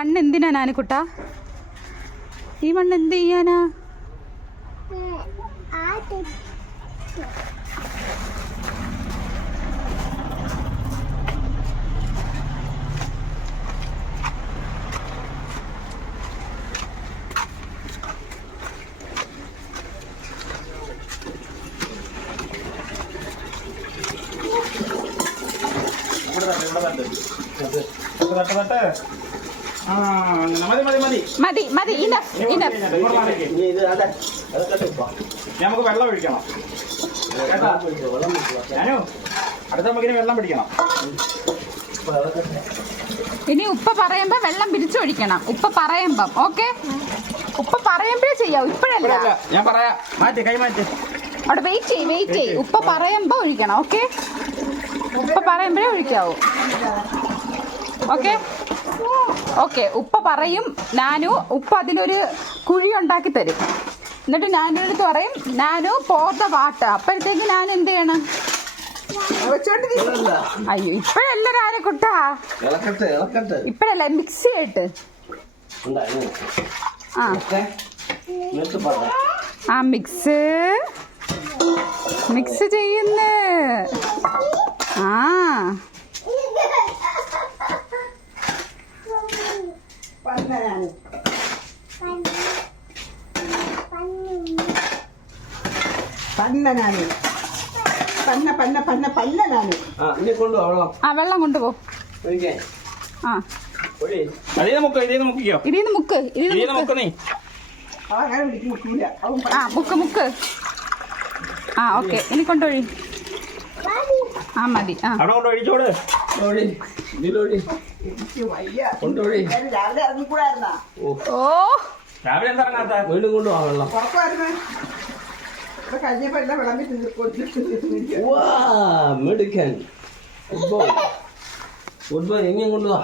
മണ്ണ് എന്തിനാ നാനുക്കുട്ടാ? ഈ മണ്ണ് എന്ത് ചെയ്യാനാ? മതി മതി, നമുക്ക് വെള്ളം ഒഴിക്കണം. അടുത്ത നമുക്ക് വെള്ളം പിടിക്കണം. ഇനി ഉപ്പ പറയുമ്പോ വെള്ളം പിരിച്ചൊഴിക്കണം. ഉപ്പ പറയുമ്പം ഓക്കെ. ഉപ്പ പറയുമ്പോഴേ ചെയ്യാവൂ, ഇപ്പഴല്ല. ഞാൻ പറയാം. മാറ്റി കൈ മാറ്റി. അവിടെ വെയിറ്റ് ചെയ്യ്. ഉപ്പ പറയുമ്പോ ഒഴിക്കണം. ഓക്കെ, ഉപ്പ പറയുമ്പോഴേ ഒഴിക്കാവൂ. Okay okay. ഉപ്പ പറയും, നാനു ഉപ്പ അതിനൊരു കുഴി ഉണ്ടാക്കി തരും. എന്നിട്ട് നാനുവിന്റെ അടുത്ത് പറയും, നാനു പോത്ത വാട്ട. അപ്പോഴത്തേക്ക് ഞാൻ എന്ത് ചെയ്യണം? അയ്യോ, ഇപ്പഴല്ല നാനുക്കുട്ടാ, ഇപ്പഴല്ല, മിക്സ് ചെയ്തിട്ട്. ആ മിക്സ് ചെയ്യുന്നു. ആ വെള്ളം കൊണ്ടുപോ. മുക്ക്. ആ ഓക്കെ, ഇനി കൊണ്ടൊഴി. ആ മതി. ആ ഓ, വീണ്ടും കൊണ്ടുപോവാ വെള്ളം. മെഡിക്കൻ ഫുട്ബോൾ എങ്ങനെ കൊണ്ടുപോവാ?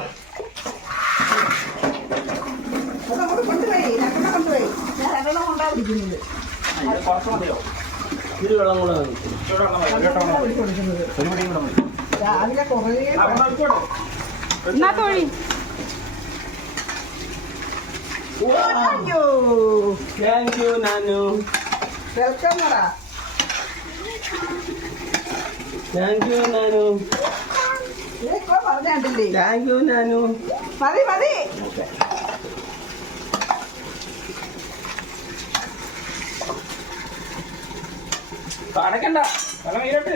വെള്ളം കൂടെ തൊഴി. Thank you Nanu. Thank you Nanu. Thank you Nanu. മതി. അടക്കണ്ട, വെള്ളം വീരട്ടെ.